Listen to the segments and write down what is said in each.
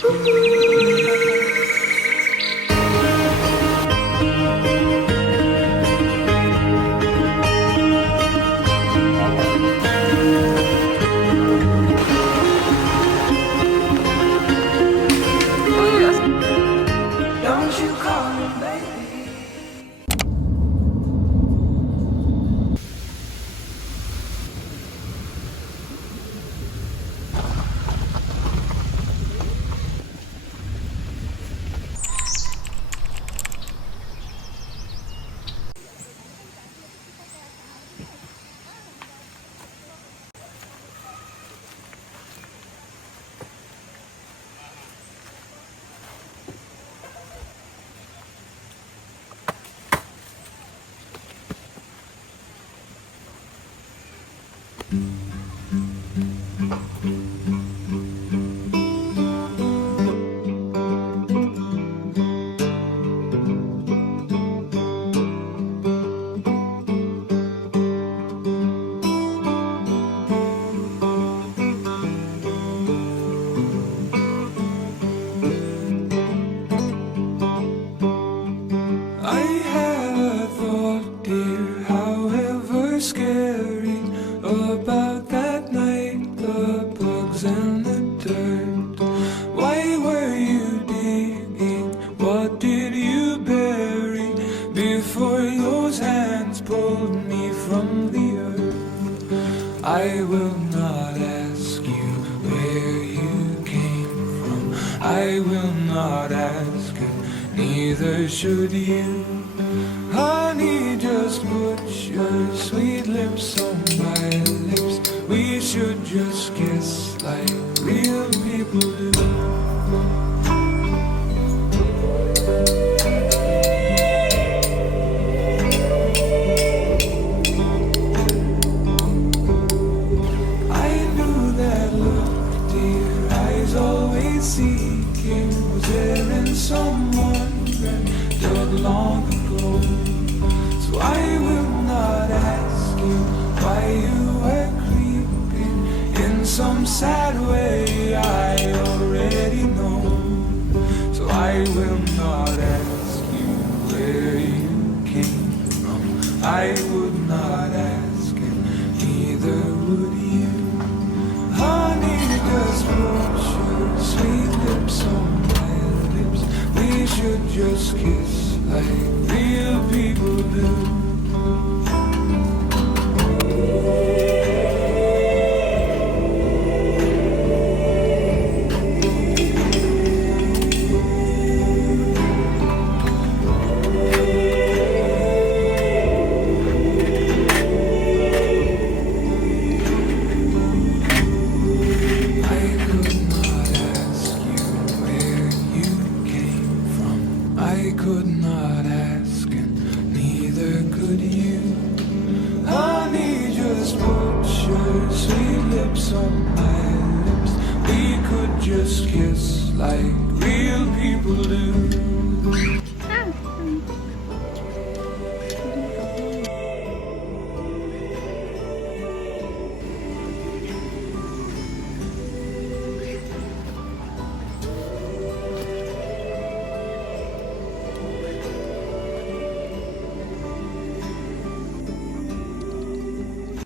Don't you call me baby. I have a thought, dear, however scary, about that night, the bugs and the dirt. Why were you digging? What did you bury before those hands pulled me from the earth? I will not ask you where you came from. I will not ask you, neither should you. Honey, just put your sweet lips on my lips. We should just kiss like real people do. I knew that look, dear, eyes always seeking, was there in someone that long ago. So I will not ask you why you were creeping in some sad way. I already know. So I will not ask you where you came from. I would not ask it, neither would you. Honey, just put your sweet lips on my lips. We should just kiss like real people do. I could not ask, and neither could you. Honey, just put your sweet lips on my lips. We could just kiss like real people do.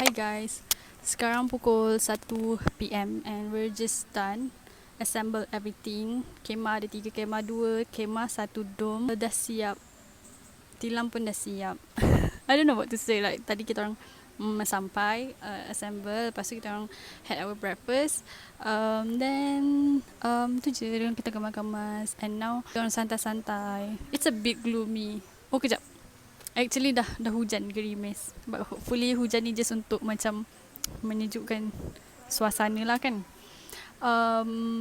Hi guys, sekarang pukul 1 PM and we're just done assemble everything. Kemah ada 3 kemah, 2 kemah, 1 dom dah siap. Tilam pun dah siap. I don't know what to say, like tadi kita orang sampai assemble, lepas tu kita orang had our breakfast, then tu je dengan kita kemas-kemas, and now kita orang santai-santai. It's a bit gloomy. Oh kejap, actually dah hujan, gerimis, but hopefully hujan ni just untuk macam menyejukkan suasana lah kan.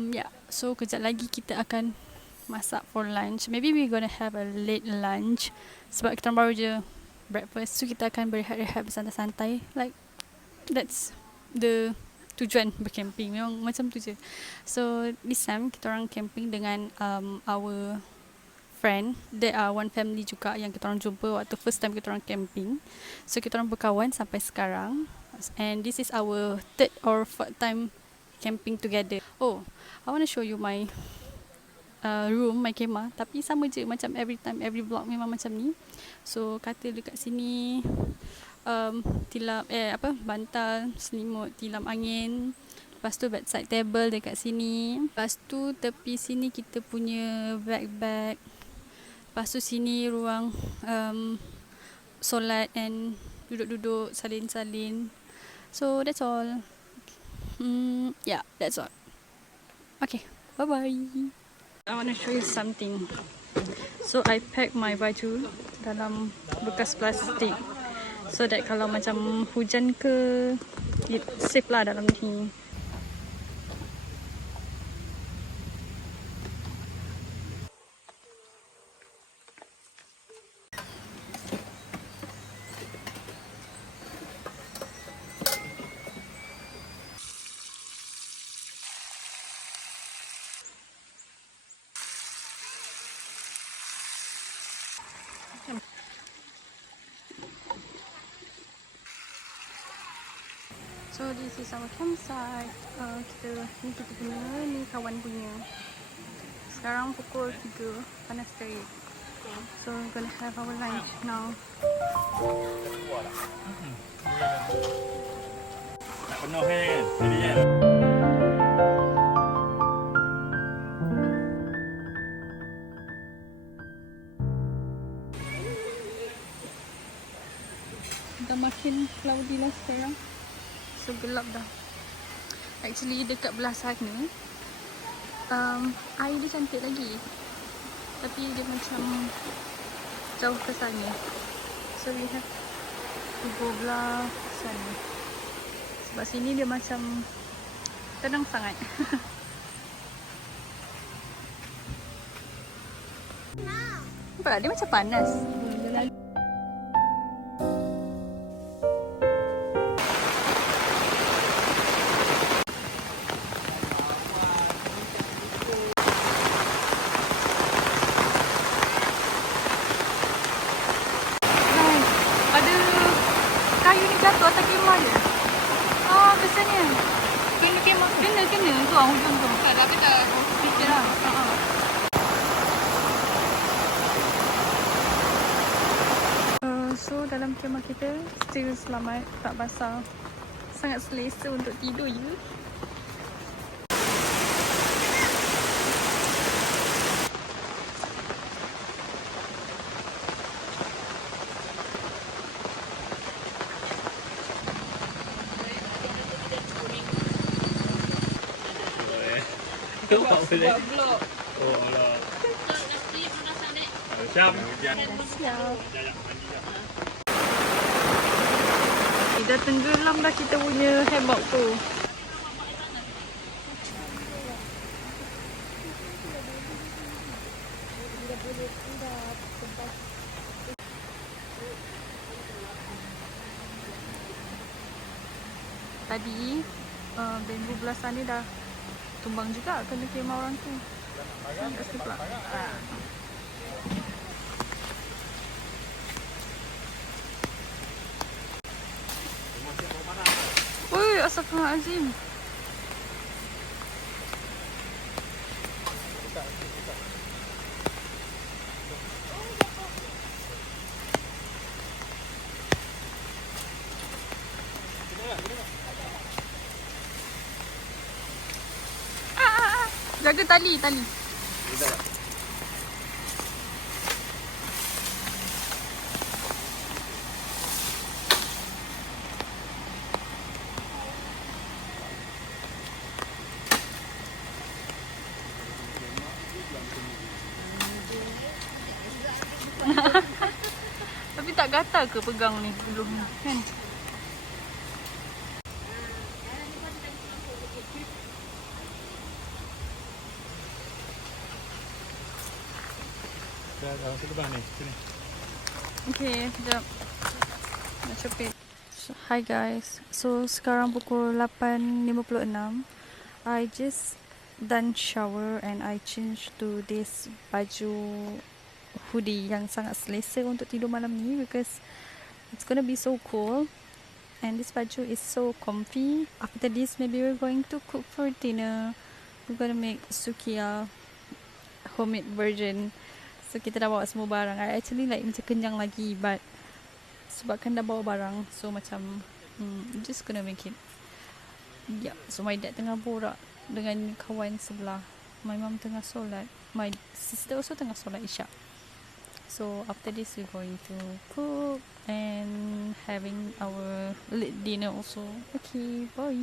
Yeah, so kejap lagi kita akan masak for lunch. Maybe we're gonna have a late lunch sebab kita baru je breakfast, so kita akan berehat-rehat bersantai-santai. Like that's the tujuan bercamping, memang macam tu je. So this time kita orang camping dengan our friend. There are one family juga yang kita orang jumpa waktu first time kita orang camping. So kita orang berkawan sampai sekarang, and this is our third or fourth time camping together. Oh, I want to show you my room my kemah, tapi sama je macam every time every vlog memang macam ni. So katil dekat sini, tilam bantal, selimut, tilam angin. Lepas tu bedside table dekat sini. Lepas tu tepi sini kita punya bag. Lepas tu sini ruang solat and duduk-duduk salin-salin. So that's all. Yeah, that's all. Okay, bye-bye. I want to show you something. So I pack my baju dalam bekas plastik, so that kalau macam hujan ke, it safe lah dalam ni. So this is our campsite. Kita punya ni kawan punya. Sekarang pukul 3, panas terik. So we're gonna have our lunch now. Tak penuh kan? Jadi kan? Dah makin cloudy lah sekarang. So gelap dah. Actually dekat belah sana air dia cantik lagi, tapi dia macam jauh ke sana. So we have to go belah sana. Sebab sini dia macam tenang sangat. Nampak dia macam panas. Ada kayu ni jatuh atas kemah dia. Biasanya kena kemah, kena tu hujung tu. Tak ada dah fikir lah. So dalam kemah kita still selamat, tak basah. Sangat selesa untuk tidur ya. Tak boleh. Oh alah. Syam. Dah tenggelam dah kita punya hammock tu. Tadi bambu belah sana dah tumbang juga, kena kemah orang tu. Tak sedap pula. Oi, astagfirullahalazim. Jaga tali. Tapi tak gatal ke pegang ni belum kan? Dah terbang ni. Sini. Okay, sekejap. Nak cepit. Hi guys. So sekarang pukul 8.56. I just done shower and I changed to this baju hoodie yang sangat selesa untuk tidur malam ni because it's gonna be so cold and this baju is so comfy. After this maybe we're going to cook for dinner. We're gonna make sukiya homemade version. So kita dah bawa semua barang. I actually like macam kenyang lagi, but sebabkan dah bawa barang, so macam just gonna make it. Yeah, so my dad tengah borak dengan kawan sebelah. My mum tengah solat. My sister also tengah solat Isyak. So after this we're going to cook and having our late dinner also. Okay, bye.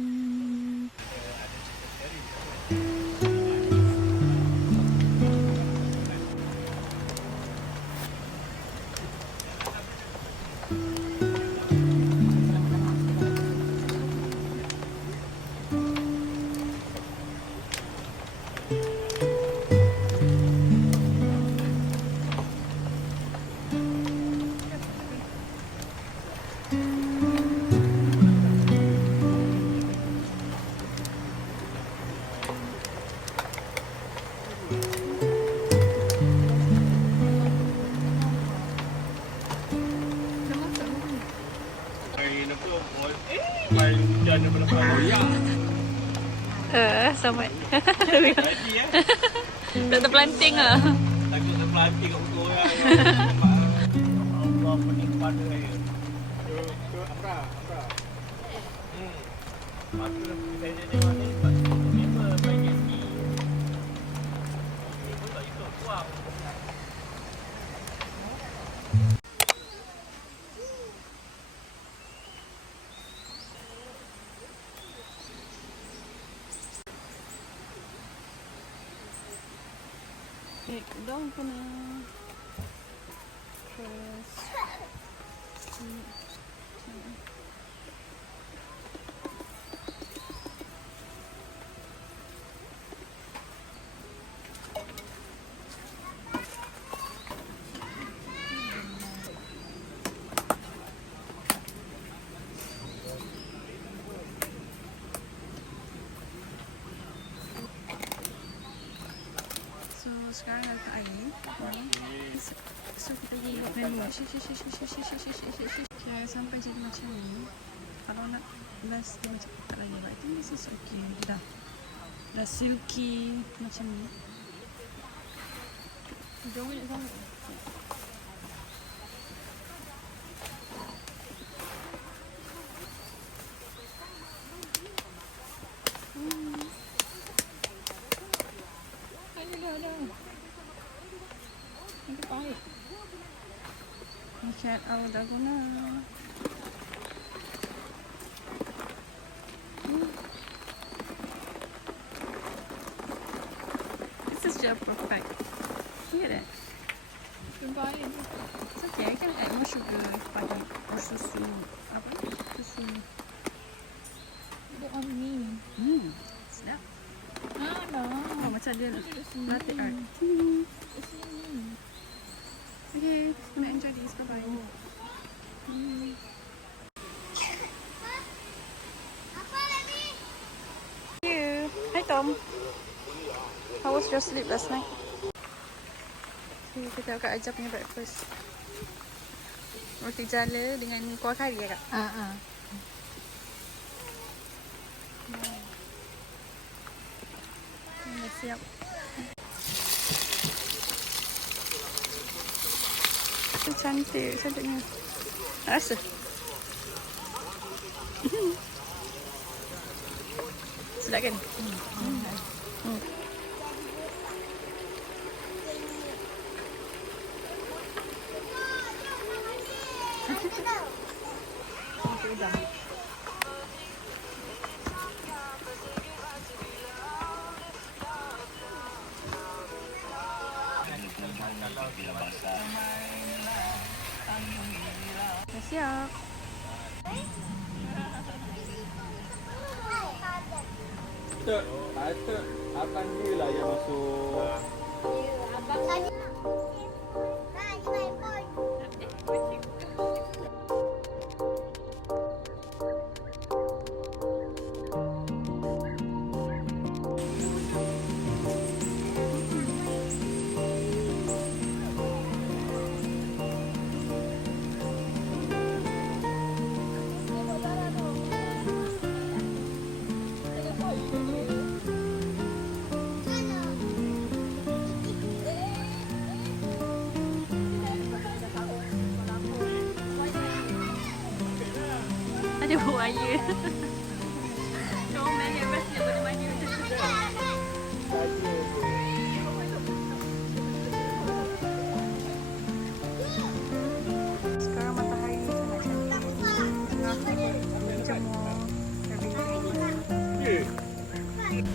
Main apa? Main hujan apa lepas. Oh ya. Sampai Lagi ya. tak terpelanting lah. Takut terpelanting kat muka orang. Allah penikmat dia. Ke Amra. Maka saya tengok ni member bagi ni. Ni pun tak ikut kuang. Daun pun terus sekarang agak air. So kita pergi buat menu. Okay, sampai jadi macam ni. Kalau nak last dia macam tak lagi. But I think this is okay. Dah silky macam ni. Jauh nak sangat. Ikat udah guna. This is just perfect. Hear that? Goodbye. It's okay. I can add more sugar pada susu apa? Susu. Put on me. Sedap. Oh, macam dia latte art. Okay, I'm gonna enjoy these. Bye-bye. Thank you. Hi Tom. How was your sleep last night? Okay, kita akan ajar punya breakfast. Roti jala dengan kuah kari ya kak? Dah siap. Cantiknya. Rasa. Sedap kan? Dah siap. Patut abang dia lah yang masuk. Abang saja. Ada buaya. Comel yang biasa mandi macam tu. Sekarang matahari sangat cantik. Tengah jemur everything.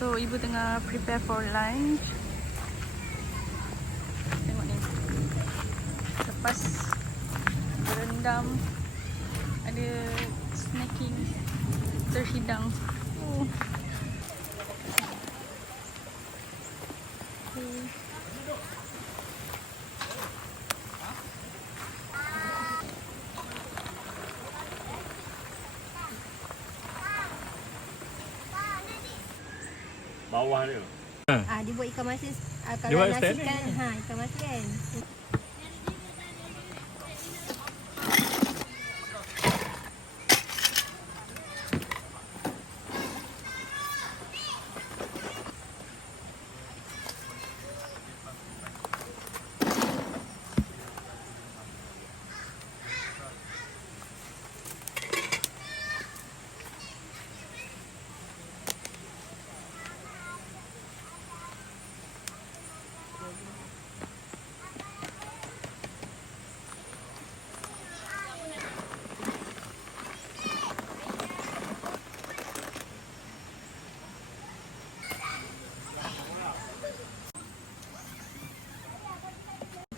So ibu tengah prepare for lunch. Tengok ni. Lepas berendam ada snacking terhidang. Bawah dia. Dia buat ikan masin. Dia Kalau buat nasi stand ni? kan, ikan masin kan.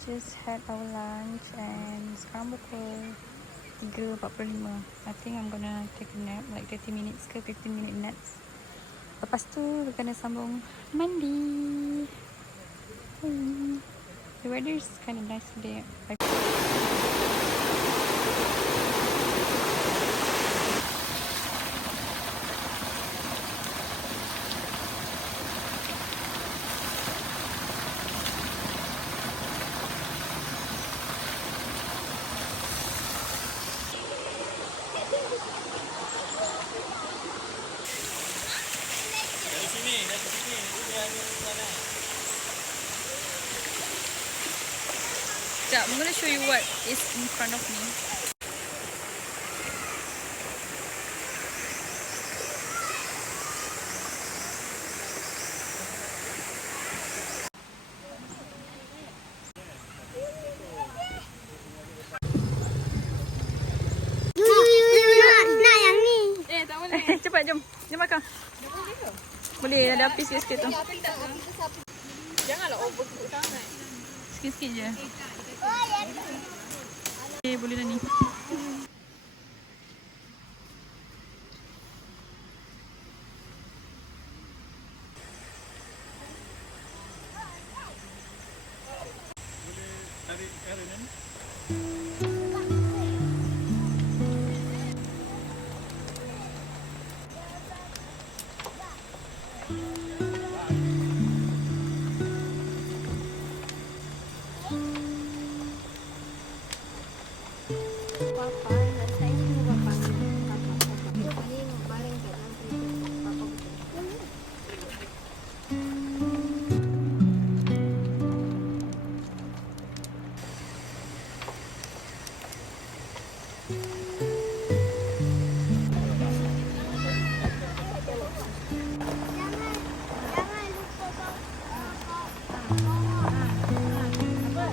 Just had our lunch and sekarang pukul 3.45. I think I'm gonna take a nap like 30 minutes ke 15-minute naps. Lepas tu we're gonna sambung mandi. The weather is kind of nice today. Dari sini. Dia sana. Sekejap, I'm gonna show you what is in front of me. Nak yang ni. Tak boleh. Cepat, jom. Jom makan. Boleh, ada api sikit-sikit tu. Janganlah overcook sangat. Sikit-sikit je. Okay, boleh dah ni. Tarik Karen ni. Papa, saya ni papa. Ni barang kat dalam kereta. Papa betul. Jangan lupa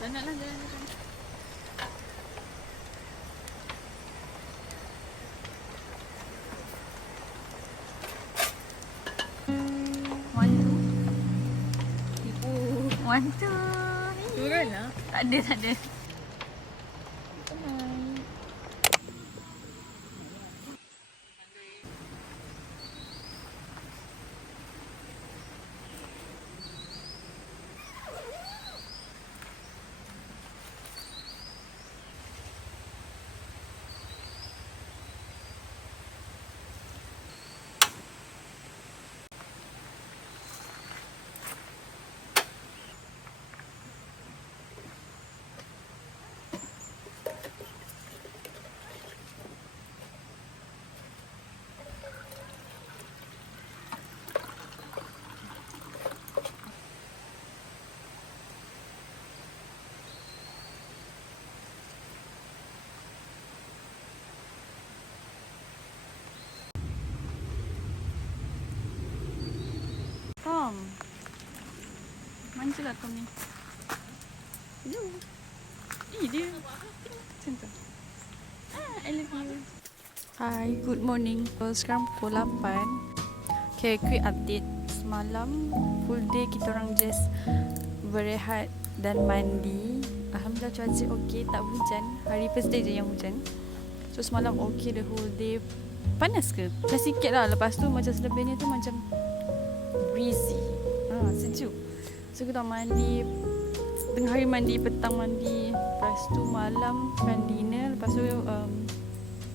Janganlah, jangan. One, two. Ibu. One, two. Turun lah. Tak ada, tak ada. Tom. Manja lah Tom ni. Hello. Dia. Macam tu. I love you. Hi, good morning. Sekarang pukul 8. Okay, quick update. Semalam full day kita orang just berehat dan mandi. Alhamdulillah cuaca okey, tak hujan. Hari first day je yang hujan. So semalam okey the whole day. Panas ke? Dah sikit lah. Lepas tu macam selebihnya tu macam breezy. Sejuk. So kita mandi. Tengah hari mandi, petang mandi. Lepas tu malam kan dinner. Lepas tu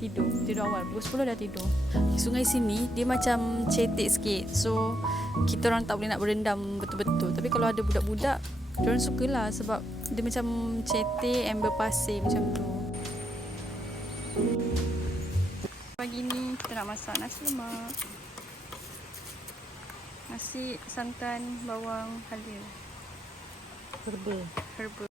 tidur awal. Pukul 10 dah tidur. Sungai sini dia macam cetek sikit. So kita orang tak boleh nak berendam betul-betul. Tapi kalau ada budak-budak, diorang sukalah sebab dia macam cetek and berpasir macam tu. Pagi ni kita nak masak nasi lemak. Nasi santan bawang halia. Herba.